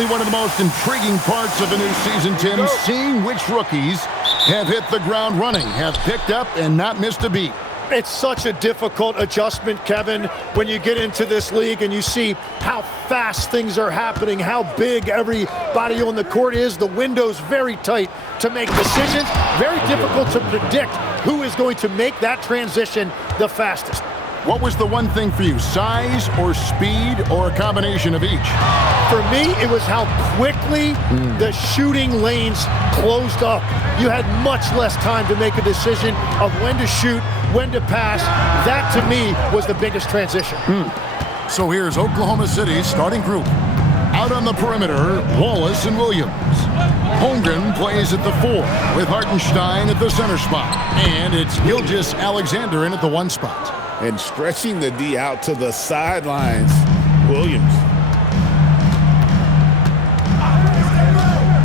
certainly one of the most intriguing parts of a new season, Tim, seeing which rookies have hit the ground running, have picked up and not missed a beat. It's such a difficult adjustment, Kevin, when you get into this league and you see how fast things are happening, how big everybody on the court is. The window's very tight to make decisions. Very difficult to predict who is going to make that transition the fastest. What was the one thing for you, size or speed or a combination of each? For me, it was how quickly the shooting lanes closed up. You had much less time to make a decision of when to shoot, when to pass. That, to me, was the biggest transition. So here's Oklahoma City's starting group. Out on the perimeter, Wallace and Williams. Holmgren plays at the 4 with Hartenstein at the center spot. And it's Gilgeous-Alexander in at the 1 spot. And stretching the D out to the sidelines, Williams.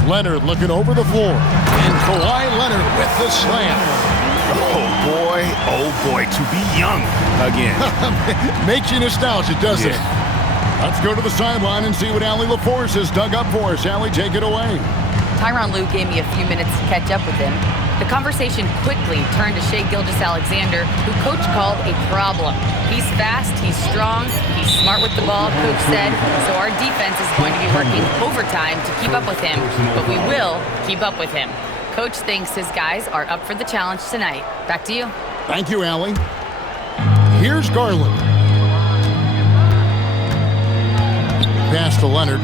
Leonard looking over the floor. And Kawhi Leonard with the slam. Oh boy, to be young again. Makes you nostalgic, doesn't it? Let's go to the sideline and see what Allie LaForce has dug up for us. Allie, take it away. Tyronn Lue gave me a few minutes to catch up with him. The conversation quickly turned to Shai Gilgeous-Alexander, who Coach called a problem. He's fast, he's strong, he's smart with the ball, Coach said, so our defense is going to be working overtime to keep up with him, but we will keep up with him. Coach thinks his guys are up for the challenge tonight. Back to you. Thank you, Allie. Here's Garland. Pass to Leonard.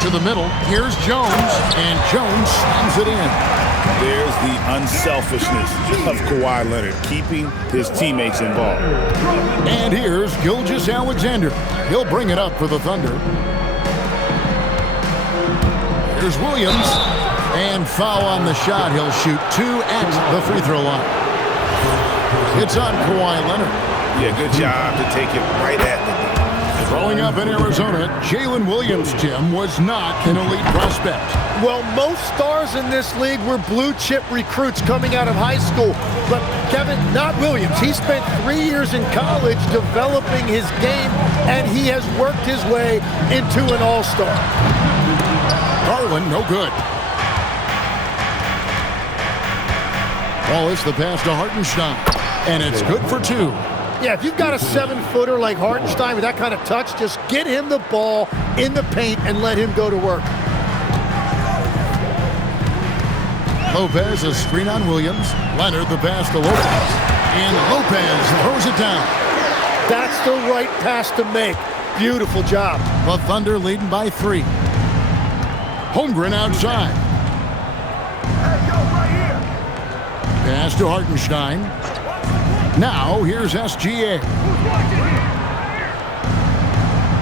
To the middle, here's Jones, and Jones slams it in. There's the unselfishness of Kawhi Leonard, keeping his teammates involved. And here's Gilgeous-Alexander. He'll bring it up for the Thunder. Here's Williams, and foul on the shot. He'll shoot 2 at the free throw line. It's on Kawhi Leonard. Yeah, good job to take it right at the D. Growing up in Arizona, Jalen Williams, Tim, was not an elite prospect. Well, most stars in this league were blue-chip recruits coming out of high school. But, Kevin, not Williams. He spent 3 years in college developing his game, and he has worked his way into an all-star. Garland, no good. Wallace, the pass to Hartenstein, and it's good for 2. Yeah, if you've got a 7-footer like Hartenstein with that kind of touch, just get him the ball in the paint and let him go to work. Lopez, a screen on Williams. Leonard, the pass to Lopez. And Lopez throws it down. That's the right pass to make. Beautiful job. The Thunder leading by 3. Holmgren outside. Pass to Hartenstein. Now, here's SGA.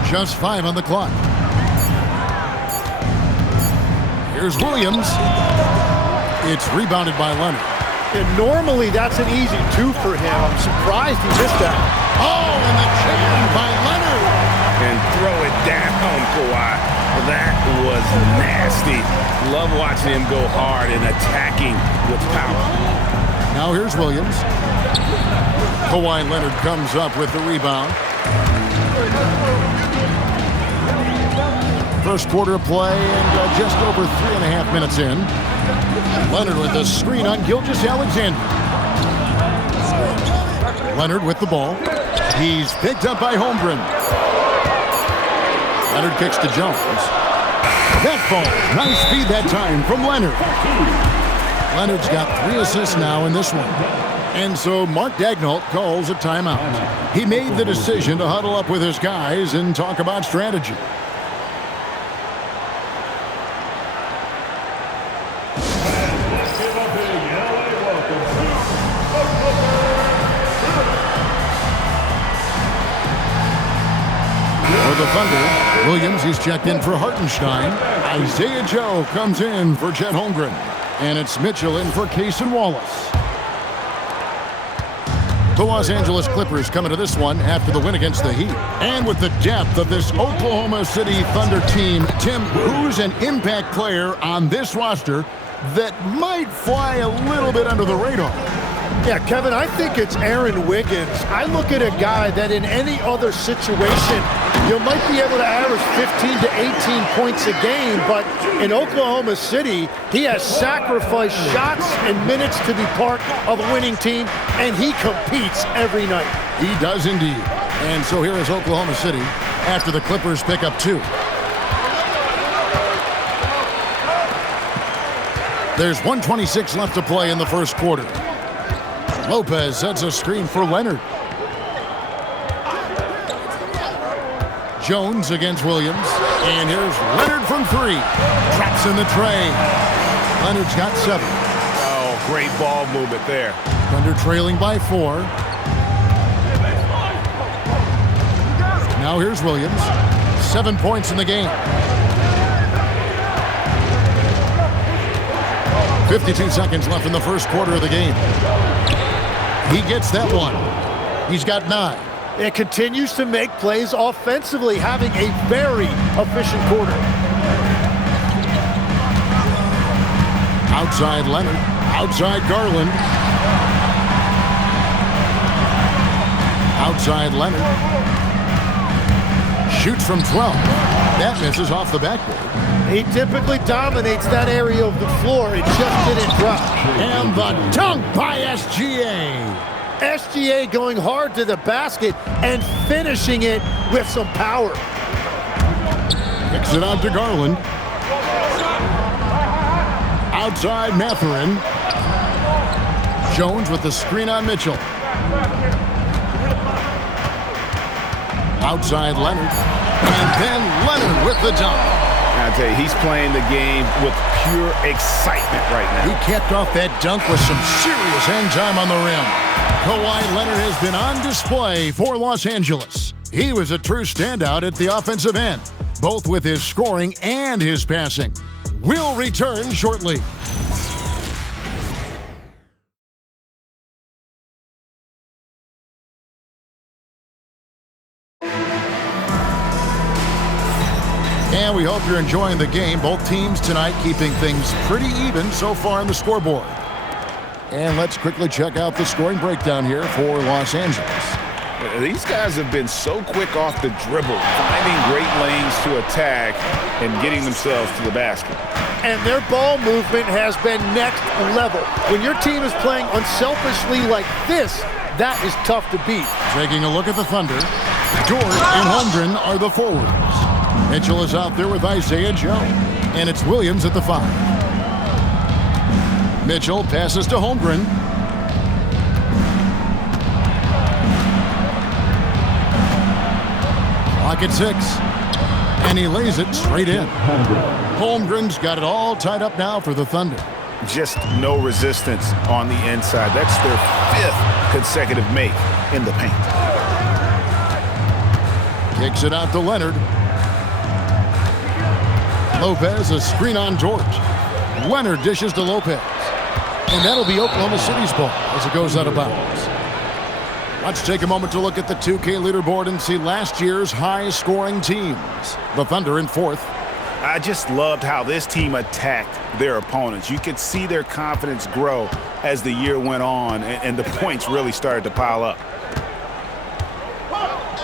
Just 5 on the clock. Here's Williams. It's rebounded by Leonard. And normally, that's an easy 2 for him. I'm surprised he missed that. Oh, and the jam by Leonard. And throw it down, Kawhi. That was nasty. Love watching him go hard and attacking with power. Now here's Williams. Kawhi Leonard comes up with the rebound. First quarter of play and just over 3.5 minutes in. Leonard with the screen on Gilgeous-Alexander. Leonard with the ball. He's picked up by Holmgren. Leonard kicks to Jones. That ball, nice feed that time from Leonard. Leonard's got 3 assists now in this one. And so Mark Daigneault calls a timeout. He made the decision to huddle up with his guys and talk about strategy. For the Thunder, Williams is checked in for Hartenstein. Isaiah Joe comes in for Chet Holmgren. And it's Mitchell in for Cason Wallace. The Los Angeles Clippers coming to this one after the win against the Heat. And with the depth of this Oklahoma City Thunder team, Tim, who's an impact player on this roster that might fly a little bit under the radar? Yeah, Kevin, I think it's Aaron Wiggins. I look at a guy that in any other situation, you might be able to average 15 to 18 points a game, but in Oklahoma City, he has sacrificed shots and minutes to be part of a winning team, and he competes every night. He does indeed. And so here is Oklahoma City after the Clippers pick up 2. There's 1:26 left to play in the first quarter. Lopez sets a screen for Leonard. Jones against Williams. And here's Leonard from 3. Traps in the tray. Leonard's got 7. Oh, great ball movement there. Thunder trailing by 4. Now here's Williams. 7 points in the game. 52 seconds left in the first quarter of the game. He gets that one. He's got 9. It continues to make plays offensively, having a very efficient quarter. Outside Leonard. Outside Garland. Outside Leonard. Shoots from 12. That misses off the backboard. He typically dominates that area of the floor. It just didn't drop. And the dunk by SGA. SGA going hard to the basket and finishing it with some power. Kicks it out to Garland. Outside Mathurin. Jones with the screen on Mitchell. Outside Leonard. And then Leonard with the dunk. I tell you, he's playing the game with pure excitement right now. He capped off that dunk with some serious hang time on the rim. Kawhi Leonard has been on display for Los Angeles. He was a true standout at the offensive end, both with his scoring and his passing. We'll return shortly. And we hope you're enjoying the game. Both teams tonight keeping things pretty even so far on the scoreboard. And let's quickly check out the scoring breakdown here for Los Angeles. These guys have been so quick off the dribble, finding great lanes to attack and getting themselves to the basket. And their ball movement has been next level. When your team is playing unselfishly like this, that is tough to beat. Taking a look at the Thunder, Dort and Holmgren are the forwards. Mitchell is out there with Isaiah Joe, and it's Williams at the 5. Mitchell passes to Holmgren. Clock at 6, and he lays it straight in. Holmgren's got it all tied up now for the Thunder. Just no resistance on the inside. That's their 5th consecutive make in the paint. Kicks it out to Leonard. Lopez, a screen on George. Leonard dishes to Lopez. And that'll be Oklahoma City's ball as it goes out of bounds. Let's take a moment to look at the 2K leaderboard and see last year's high-scoring teams. The Thunder in 4th. I just loved how this team attacked their opponents. You could see their confidence grow as the year went on, and the points really started to pile up.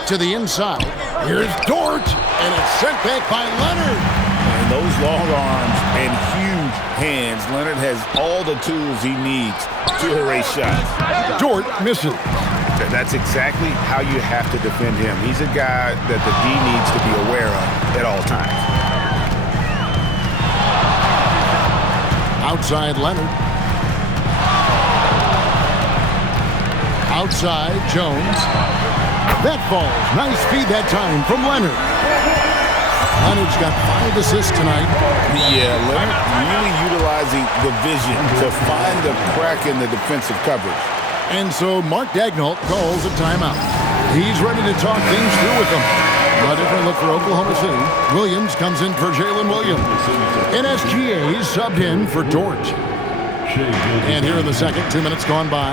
To the inside. Here's Dort, and it's sent back by Leonard. And those long arms and huge hands, Leonard has all the tools he needs to erase shots. Dort misses. That's exactly how you have to defend him. He's a guy that the D needs to be aware of at all times. Outside Leonard. Outside Jones. That falls. Nice feed that time from Leonard. Leonard's got 5 assists tonight. Yeah, Leonard really utilizing the vision to find the crack in the defensive coverage. And so Mark Daigneault calls a timeout. He's ready to talk things through with them. A different look for Oklahoma City. Williams comes in for Jalen Williams. And SGA subbed in for Dort. And here in the second, 2 minutes gone by.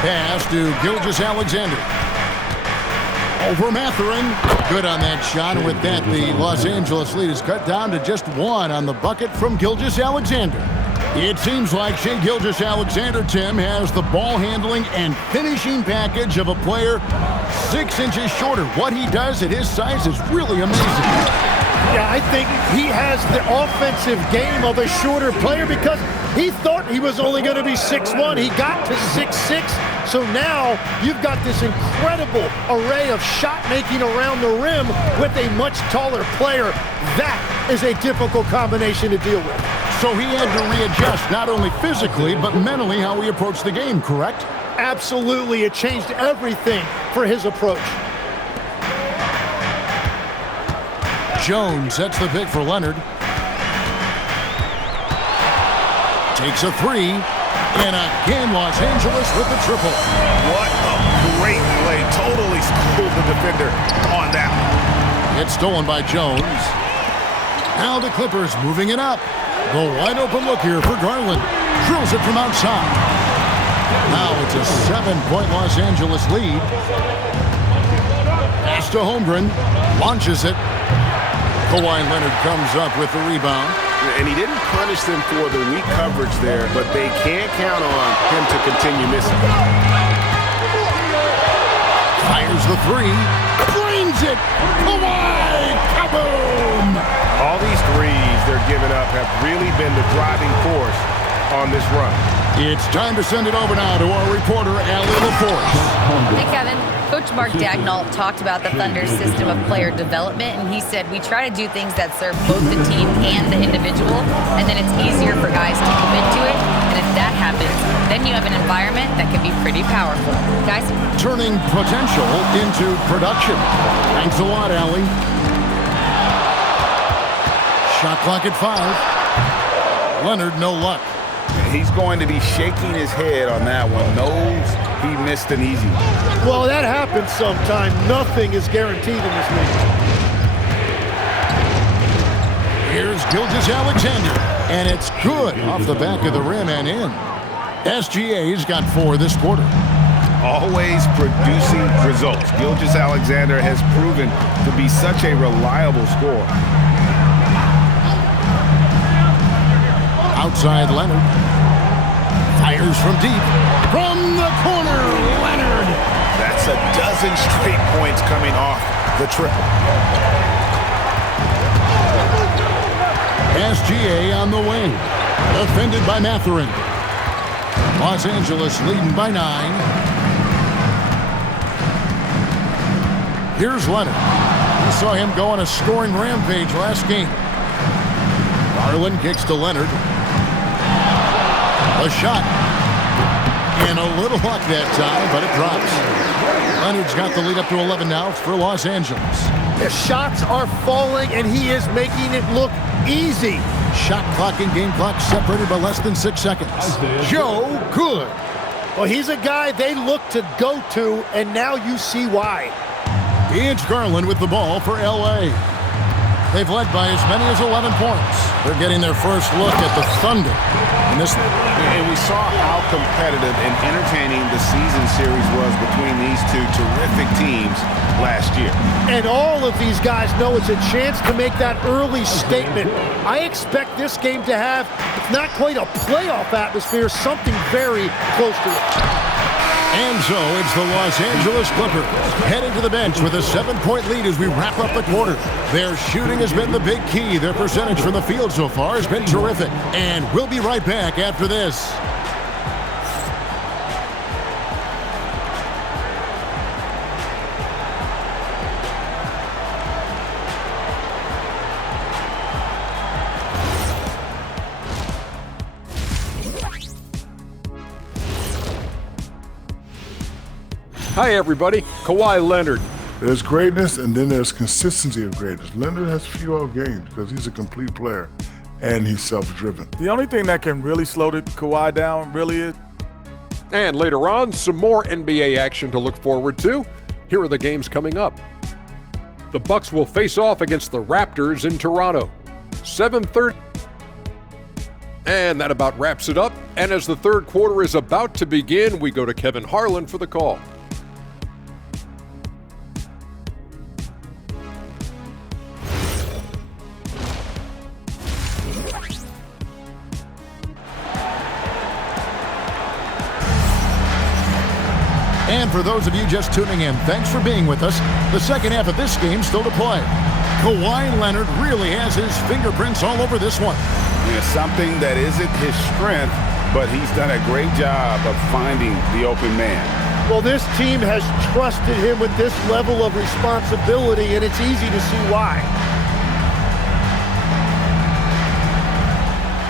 Pass to Gilgeous-Alexander. Over Mathurin. Good on that shot. And with that, the Los Angeles lead is cut down to just 1 on the bucket from Gilgeous-Alexander. It seems like Shai Gilgeous-Alexander, Tim, has the ball handling and finishing package of a player 6 inches shorter. What he does at his size is really amazing. Yeah, I think he has the offensive game of a shorter player because he thought he was only going to be 6'1". He got to 6'6". So now you've got this incredible array of shot making around the rim with a much taller player. That is a difficult combination to deal with. So he had to readjust not only physically but mentally how he approached the game, correct? Absolutely. It changed everything for his approach. Jones sets the pick for Leonard. Takes a three. And again, Los Angeles with the triple. What a great play. Totally schooled the defender on that one. It's stolen by Jones. Now the Clippers moving it up. The wide open look here for Garland. Drills it from outside. Now it's a 7-point Los Angeles lead. Pass to Holmgren. Launches it. Kawhi Leonard comes up with the rebound. And he didn't punish them for the weak coverage there, but they can't count on him to continue missing. Fires the three. Brings it. Kawhi. Kaboom. All these threes they're giving up have really been the driving force on this run. It's time to send it over now to our reporter, Allie LaForce. Hey, Kevin. Coach Mark Daigneault talked about the Thunder's system of player development, and he said, we try to do things that serve both the team and the individual, and then it's easier for guys to commit to it, and if that happens, then you have an environment that can be pretty powerful. Guys? Turning potential into production. Thanks a lot, Allie. Shot clock at 5. Leonard, no luck. He's going to be shaking his head on that one. Knows he missed an easy one. Well, that happens sometime. Nothing is guaranteed in this league. Here's Gilgeous-Alexander, and it's good off the back of the rim and in. SGA's got 4 this quarter. Always producing results. Gilgeous-Alexander has proven to be such a reliable scorer. Outside Leonard. Fires from deep. From the corner, Leonard. That's a dozen straight points coming off the triple. SGA on the wing. Defended by Mathurin. Los Angeles leading by 9. Here's Leonard. We saw him go on a scoring rampage last game. Garland kicks to Leonard. A shot. And a little luck that time, but it drops. Leonard's got the lead up to 11 now for Los Angeles. The shots are falling, and he is making it look easy. Shot clock and game clock separated by less than 6 seconds. Joe Good. Well, he's a guy they look to go to, and now you see why. It's Garland with the ball for L.A. They've led by as many as 11 points. They're getting their first look at the Thunder in this one. And we saw how competitive and entertaining the season series was between these two terrific teams last year. And all of these guys know it's a chance to make that early statement. I expect this game to have, if not quite a playoff atmosphere, something very close to it. And so it's the Los Angeles Clippers heading to the bench with a 7-point lead as we wrap up the quarter. Their shooting has been the big key. Their percentage from the field so far has been terrific. And we'll be right back after this. Hi, everybody. Kawhi Leonard. There's greatness, and then there's consistency of greatness. Leonard has few out games because he's a complete player, and he's self-driven. The only thing that can really slow the Kawhi down really is. And later on, some more NBA action to look forward to. Here are the games coming up. The Bucks will face off against the Raptors in Toronto. 7:30. And that about wraps it up. And as the third quarter is about to begin, we go to Kevin Harlan for the call. And for those of you just tuning in, thanks for being with us. The second half of this game still to play. Kawhi Leonard really has his fingerprints all over this one. Yeah, something that isn't his strength, but he's done a great job of finding the open man. Well, this team has trusted him with this level of responsibility, and it's easy to see why.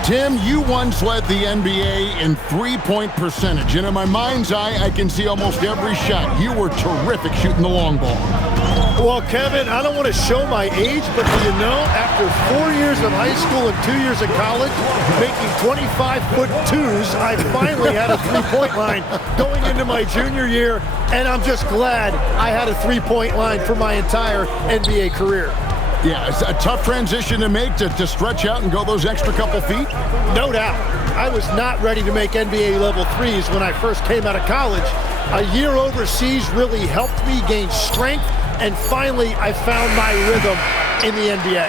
Tim, you once led the NBA in three-point percentage, and in my mind's eye, I can see almost every shot. You were terrific shooting the long ball. Well, Kevin, I don't want to show my age, but do you know, after 4 years of high school and 2 years of college, making 25-foot twos, I finally had a three-point line going into my junior year, and I'm just glad I had a three-point line for my entire NBA career. Yeah, it's a tough transition to make to stretch out and go those extra couple feet. No doubt. I was not ready to make NBA level threes when I first came out of college. A year overseas really helped me gain strength, and finally I found my rhythm in the NBA.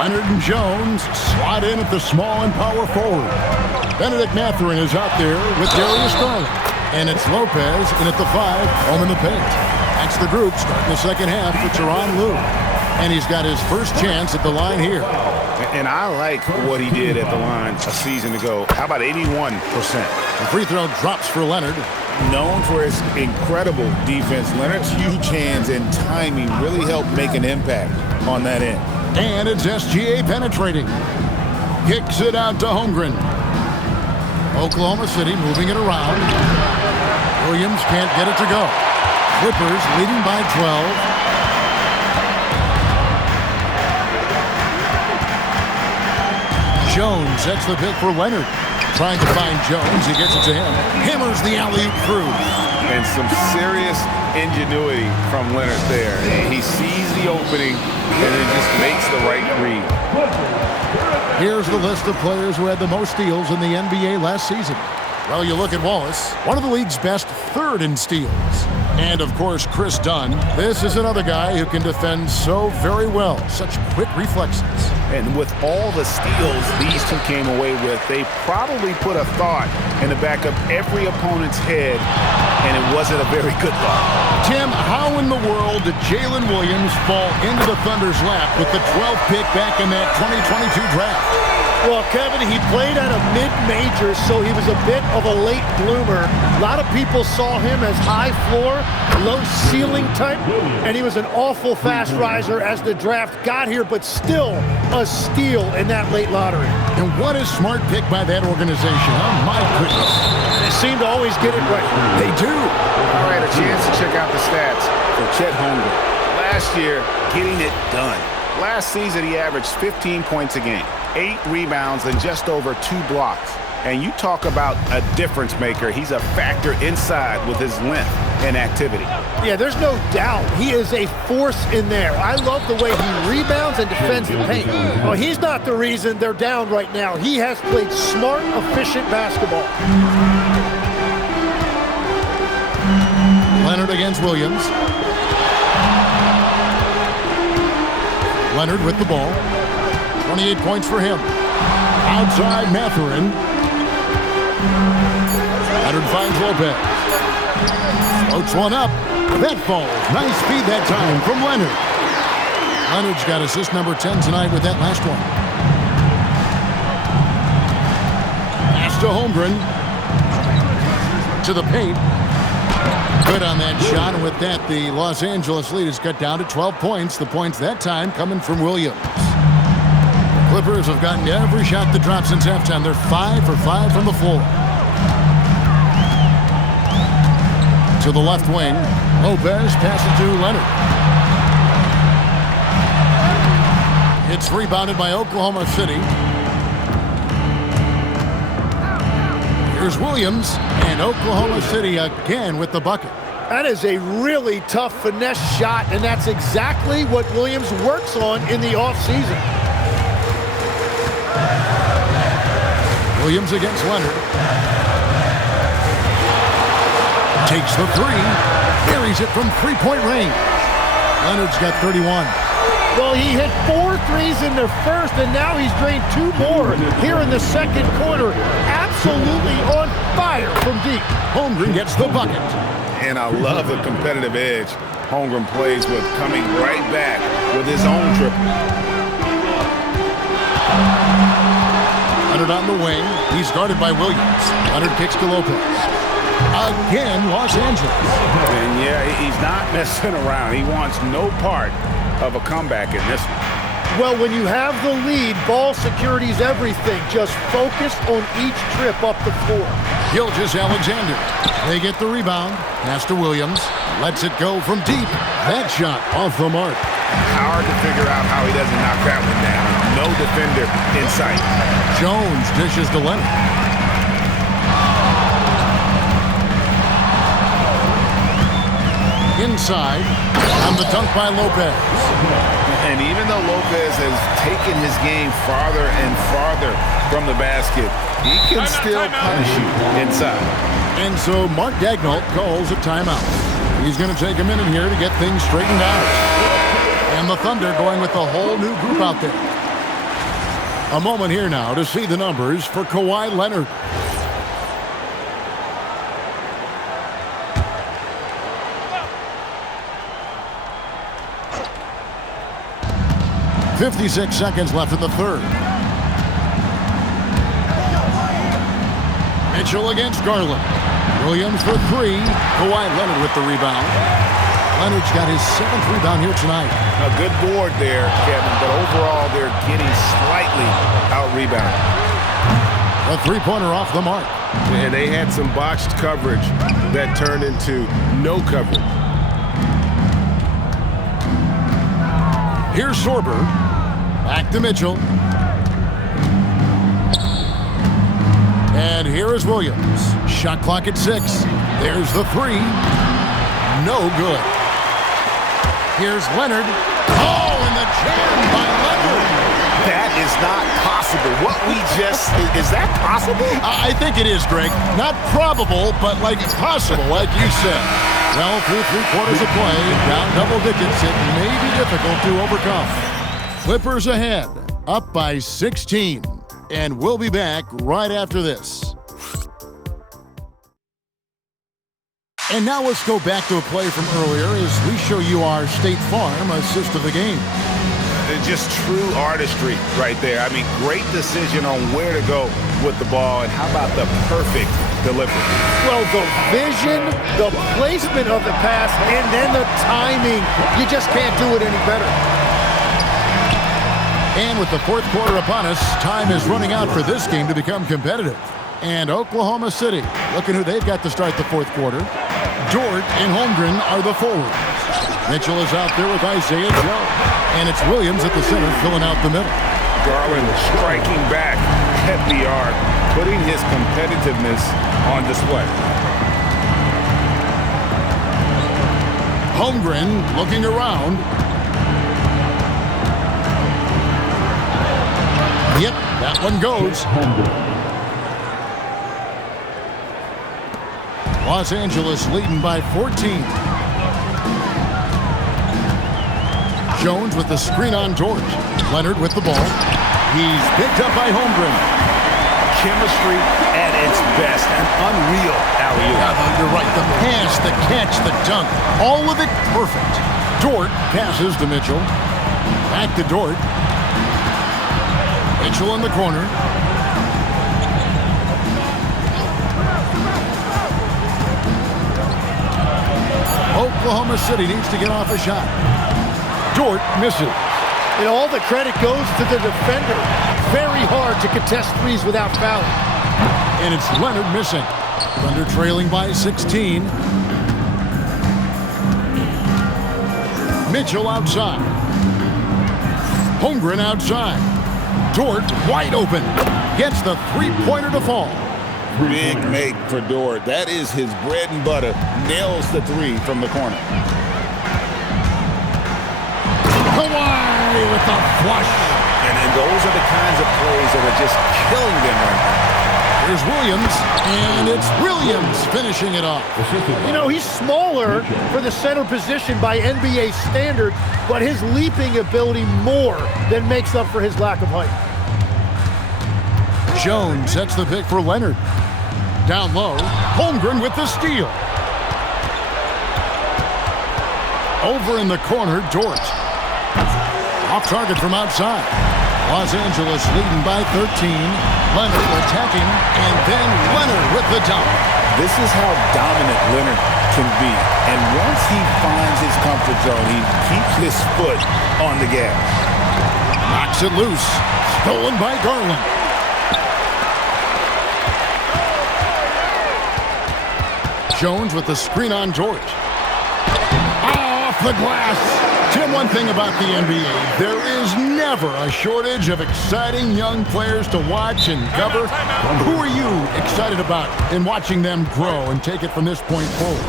Leonard and Jones slot in at the small and power forward. Benedict Mathurin is out there with Darius Garland. And it's Lopez in at the 5, home in the paint. That's the group starting the second half for Tyronn Lue. And he's got his first chance at the line here. And I like what he did at the line a season ago. How about 81%? The free throw drops for Leonard. Known for his incredible defense, Leonard's huge hands and timing really helped make an impact on that end. And it's SGA penetrating. Kicks it out to Holmgren. Oklahoma City moving it around. Williams can't get it to go. Clippers leading by 12. Jones sets the pick for Leonard. Trying to find Jones. He gets it to him. Hammers the alley-oop through. And some serious ingenuity from Leonard there. He sees the opening and then just makes the right read. Here's the list of players who had the most steals in the NBA last season. Well, you look at Wallace, one of the league's best third in steals. And, of course, Chris Dunn. This is another guy who can defend so very well. Such quick reflexes. And with all the steals these two came away with, they probably put a thought in the back of every opponent's head, and it wasn't a very good thought. Tim, how in the world did Jalen Williams fall into the Thunder's lap with the 12th pick back in that 2022 draft? Well, Kevin, he played at a mid-major, so he was a bit of a late bloomer. A lot of people saw him as high floor, low ceiling type, and he was an awful fast riser as the draft got here, but still a steal in that late lottery. And what a smart pick by that organization. Oh, my goodness. They seem to always get it right. They do. All right, a chance to check out the stats for Chet Holmgren. Last year, getting it done. Last season, he averaged 15 points a game, 8 rebounds, and just over 2 blocks. And you talk about a difference maker. He's a factor inside with his length and activity. Yeah, there's no doubt. He is a force in there. I love the way he rebounds and defends the paint. Well, he's not the reason they're down right now. He has played smart, efficient basketball. Leonard against Williams. Leonard with the ball. 28 points for him. Outside Mathurin. Leonard finds Lopez. Floats one up. That falls. Nice speed that time from Leonard. Leonard's got assist number 10 tonight with that last one. Pass to Holmgren. To the paint. Good on that shot, and with that, the Los Angeles lead is cut down to 12 points. The points that time coming from Williams. The Clippers have gotten every shot that dropped since halftime. They're 5 for 5 from the floor. To the left wing, Lopez passes to Leonard. It's rebounded by Oklahoma City. Here's Williams, and Oklahoma City again with the bucket. That is a really tough finesse shot, and that's exactly what Williams works on in the offseason. Williams against Leonard. Takes the three. Carries it from three-point range. Leonard's got 31. Well, he hit 4 threes in the first, and now he's drained 2 more here in the second quarter. Absolutely on fire from deep. Holmgren gets the bucket. And I love the competitive edge Holmgren plays with, coming right back with his own triple. Leonard on the wing. He's guarded by Williams. Leonard kicks to Lopez. Again, Los Angeles. And yeah, he's not messing around. He wants no part of a comeback in this one. Well, when you have the lead, ball security is everything. Just focus on each trip up the floor. Gilgeous-Alexander. They get the rebound. Pass to Williams. Lets it go from deep. That shot off the mark. Hard to figure out how he doesn't knock that one down. No defender in sight. Jones dishes to Leonard. Inside. On the dunk by Lopez. And even though Lopez has taken his game farther and farther from the basket, he can still punish you inside. And so Mark Daigneault calls a timeout. He's going to take a minute here to get things straightened out. And the Thunder going with a whole new group out there. A moment here now to see the numbers for Kawhi Leonard. .56 seconds left in the third. Mitchell against Garland. Williams for 3. Kawhi Leonard with the rebound. Leonard's got his 7th rebound here tonight. A good board there, Kevin, but overall they're getting slightly out-rebounded. A three-pointer off the mark. And they had some botched coverage that turned into no coverage. Here's Sorber. Back to Mitchell. And here is Williams. Shot clock at 6. There's the 3. No good. Here's Leonard. Oh, and the jam by Leonard. That is not possible. What we just... Is that possible? I think it is, Greg. Not probable, but like possible, like you said. Well, through 3 quarters of play, down double digits, it may be difficult to overcome. Clippers ahead, up by 16. And we'll be back right after this. And now let's go back to a play from earlier as we show you our State Farm assist of the game. Just true artistry right there. I mean, great decision on where to go with the ball, and how about the perfect delivery? Well, the vision, the placement of the pass, and then the timing. You just can't do it any better. And with the 4th quarter upon us, time is running out for this game to become competitive. And Oklahoma City, looking who they've got to start the 4th quarter. Dort and Holmgren are the forwards. Mitchell is out there with Isaiah Joe. And it's Williams at the center filling out the middle. Garland striking back at the arc, putting his competitiveness on display. Holmgren looking around. Yep, that one goes. Los Angeles leading by 14. Jones with the screen on George. Leonard with the ball. He's picked up by Holmgren. Chemistry at its best. An unreal alley-oop. Yeah, you're right. The pass, the catch, the dunk. All of it perfect. Dort passes to Mitchell. Back to Dort. Mitchell in the corner. Oklahoma City needs to get off a shot. Dort misses. And all the credit goes to the defender. Very hard to contest threes without fouling. And it's Leonard missing. Thunder trailing by 16. Mitchell outside. Holmgren outside. Dort wide open. Gets the three-pointer to fall. Big make for Dort. That is his bread and butter. Nails the 3 from the corner. Kawhi with the flush. And those are the kinds of plays that are just killing them right now. Here's Williams, and it's Williams finishing it off. You know, he's smaller for the center position by NBA standard, but his leaping ability more than makes up for his lack of height. Jones sets the pick for Leonard. Down low, Holmgren with the steal. Over in the corner, Dort. Off target from outside. Los Angeles leading by 13. Leonard attacking, and then Leonard with the dunk. This is how dominant Leonard can be. And once he finds his comfort zone, he keeps his foot on the gas. Knocks it loose. Stolen by Garland. Jones with the screen on Dort. Off the glass. Tim, one thing about the NBA, there is never a shortage of exciting young players to watch and cover. Who are you excited about in watching them grow and take it from this point forward?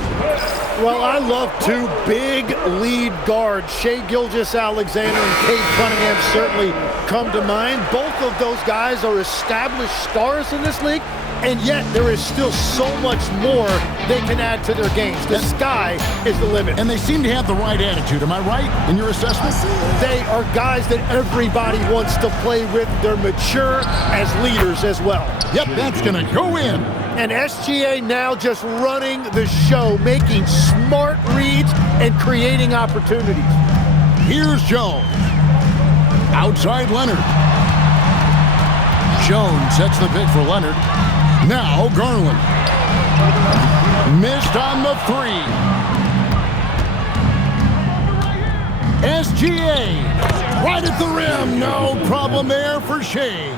Well, I love two big lead guards. Shai Gilgeous-Alexander and Cade Cunningham certainly come to mind. Both of those guys are established stars in this league, and yet there is still so much more they can add to their games. The sky is the limit. And they seem to have the right attitude. Am I right in your assessment? They are guys that everybody wants to play with. They're mature as leaders as well. Yep, that's going to go in. And SGA now just running the show, making smart reads and creating opportunities. Here's Jones. Outside Leonard. Jones sets the pick for Leonard. Now Garland. Missed on the three. SGA. Right at the rim. No problem there for Shai.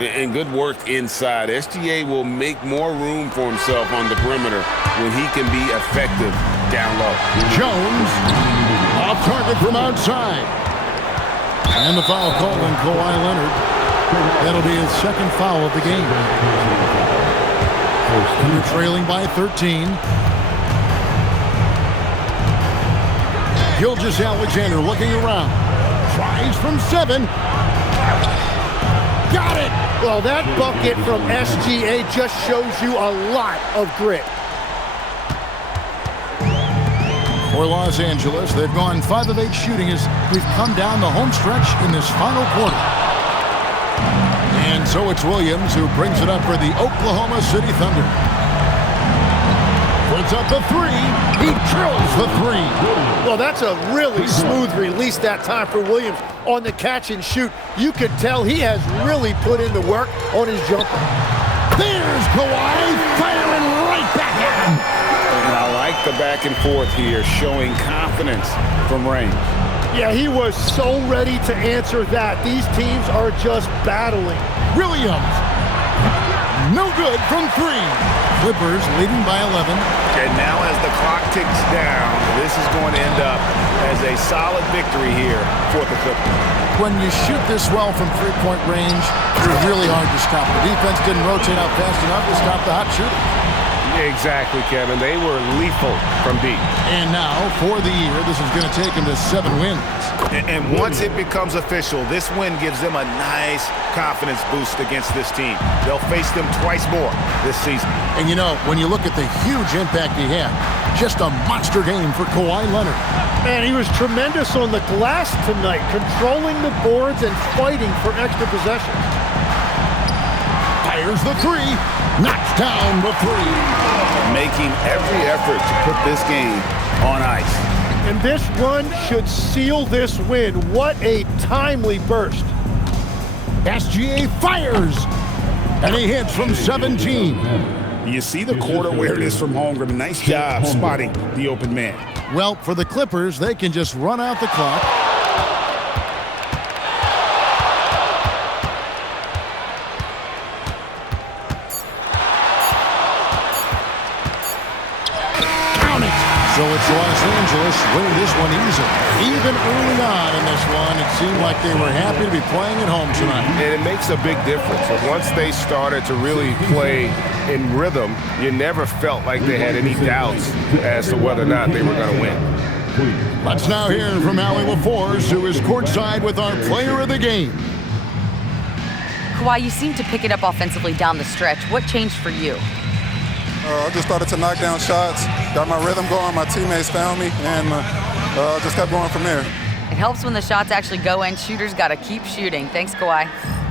And good work inside. SGA will make more room for himself on the perimeter when he can be effective down low. Jones off target from outside. And the foul called on Kawhi Leonard. That'll be his second foul of the game. They're trailing by 13. Gilgeous-Alexander looking around. Tries from 7. Got it! Well, that bucket from SGA just shows you a lot of grit. For Los Angeles, they've gone 5 of 8 shooting as we've come down the home stretch in this final quarter. And so it's Williams who brings it up for the Oklahoma City Thunder. Puts up the 3. He drills the 3. Well, that's a really smooth release that time for Williams on the catch and shoot. You could tell he has really put in the work on his jumper. There's Kawhi firing right back at him. And I like the back and forth here, showing confidence from range. Yeah, he was so ready to answer that. These teams are just battling. Williams. No good from 3. Clippers leading by 11. And now as the clock ticks down, this is going to end up as a solid victory here for the Clippers. When you shoot this well from three-point range, you're really hard to stop. The defense didn't rotate out fast enough to stop the hot shooter. Exactly, Kevin. They were lethal from deep. And now, for the year, this is going to take them to 7 wins. And once it becomes official, this win gives them a nice confidence boost against this team. They'll face them twice more this season. And you know, when you look at the huge impact he had, just a monster game for Kawhi Leonard. Man, he was tremendous on the glass tonight, controlling the boards and fighting for extra possessions. Fires the 3. Knocks down the 3. Making every effort to put this game on ice. And this run should seal this win. What a timely burst. SGA fires. And he hits from 17. You see the court awareness from Holmgren. Nice job spotting the open man. Well, for the Clippers, they can just run out the clock. So it's Los Angeles winning this one easily. Even early on in this one, it seemed like they were happy to be playing at home tonight. And it makes a big difference. But once they started to really play in rhythm, you never felt like they had any doubts as to whether or not they were going to win. Let's now hear from Allie LaForce, who is courtside with our player of the game. Kawhi, you seem to pick it up offensively down the stretch. What changed for you? I just started to knock down shots, got my rhythm going, my teammates found me, and just kept going from there. It helps when the shots actually go in. Shooters got to keep shooting. Thanks, Kawhi.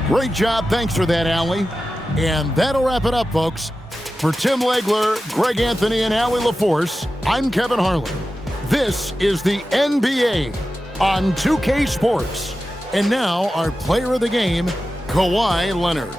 Great job. Thanks for that, Allie. And that'll wrap it up, folks. For Tim Legler, Greg Anthony, and Allie LaForce, I'm Kevin Harlan. This is the NBA on 2K Sports. And now our player of the game, Kawhi Leonard.